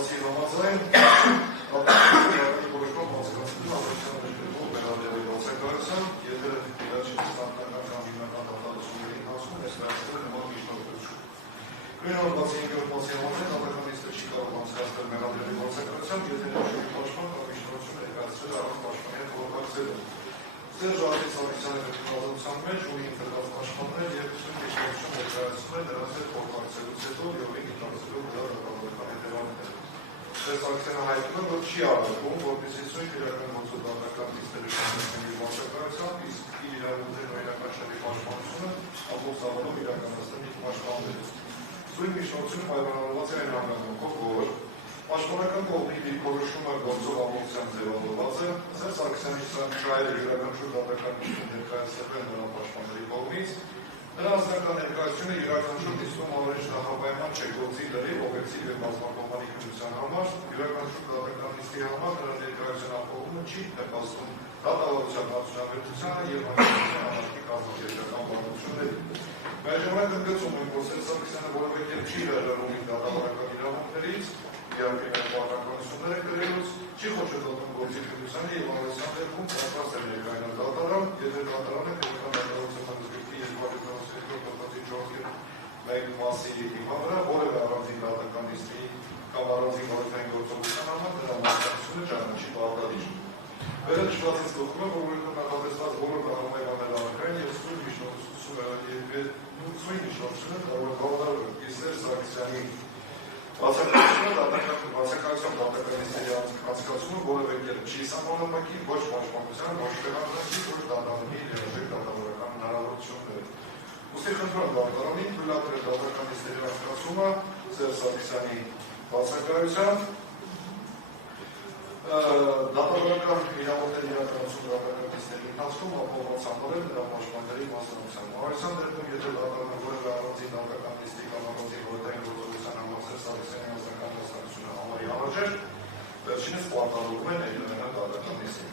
Բացի համաձայն, եթե իրաչի ստանդարտական կամ հիմնական դատատությունների ընթացքում ես վերցրել նման միջնորդություն։ Կրինով բացի ինքնորմացի համաձայն, դատականիստը չի կարող անցկացնել մեղադրելի գործակալությամբ, եթե ներշուքի պաշտպան կամ միջնորդություն ներկայացրել առանց պաշտպանի հետ խորհրդակցելու։ Սերժ Արտիսյանը քննադատության մեջ ունի ինտերնետ պաշտպաններ եւ միջնորդություն ներկայացնում է նրանց հետ խորհրդակցելուց հետո յովի գիտակցելու վրա դատավորական հետևանքները։ Սերժ Արտիսյանը հայտնում է, որ չի արարվում, որպեսզի ցույց իրական գործող դատականիստների շահերների վարչակարգությամբ, իսկ իր իրավունքների օրինականչների պաշտպանությունը ամբողջ զավանով իրականացնել իր պաշտպանները։ Զույգ միջնորդությունը պայմանավորված է այն հանգամանքով, որ պաշտպանական կողմի դիրքորոշումը գործող ամբողջությամբ ձևավորված է, Սերժ Սարգսյանի շահերը յուրաքանչյուր դատականիստի ներկայացվել նրան պաշտպանների կողմից, նրա անձնական ներկայությունը յուրաքանչյուր դիսկում ավելի շահապայման չէ գործի լրիվ օբյեկտիվ եւ բազմակողմանի քննության համար, յուրաքանչյուր դատականիստի համար նրա ներկայության ապահովումը չի նպաստում դատավարության արդյունավետությանը եւ հանրապետության կազմակերպական բարդություններին։ Միաժամանակ ընդգծում ենք, որ Սերժ Սարգսյանը որևէ կերպ չի հրաժարվում իր դատավարական իրավունքներից, իհարկե մեր պարտականությունները կրելուց, չի խոչընդոտում գործի քննությանը եւ անհրաժեշտ դեպքում պատրաստ է ներկայանալ դատարան, եթե դատարանը քրեական դատավարության հանդիպի 242 մասի հիման վրա որևէ առանձին դատականիստի կամ առանձին խորհրդային գործողության համար նրա մասնակցությունը ճանաչի պարտադիր։ Վերջնացած գլխում է, որ նախատեսված բոլոր կանոնական եւ սույն միջնորդությունը կարող է բավարարել Սերժ Սարգսյանի բացակայությամբ դատականիստերի անցկացումը որևէ կերպ չի սահմանափակի ոչ պաշտպանության, ոչ տեղանքի, ոչ դատարանի լիարժեք դատավորական հնարավորությունները։ Ուստի խնդրում դատարանին թույլատրել դատականիստերի անցկացումը Սերժ Սարգսյանի բացակայությամբ դատավորական իրավունքների իրականացում դատականիստերի ընթացքում ապահովված համարել նրա պաշտպանների մասնակցությամբ։ Հանրության դեպքում, եթե դատարանը որևէ առանձին դատականիստի կամ առանձին խորհրդային գործողության համար Սերժ Սարգսյանի անձնական մասնակցությունը համարի անհրաժեշտ, վերջինս պարտավորվում է ներկայանալ դատականիստին։